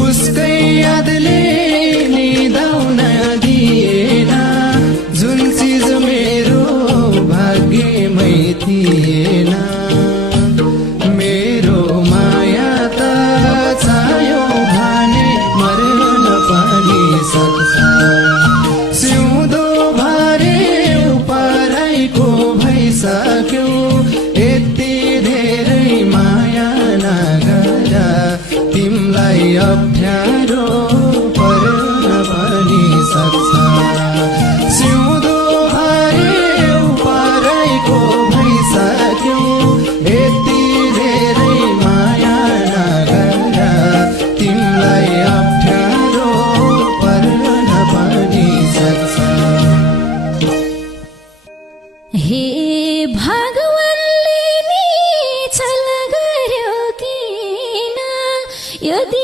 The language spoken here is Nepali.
उसकै यादले निदाउन दिएन जुन चिज मेरो भाग्यमै थिएन। मेरो माया त छायो भने मर्न पनि सक्छ। सिउँदो भरे पराइको भइसक्यो, यति धेरै माया नगर तिमलाई अप्ठ्यारो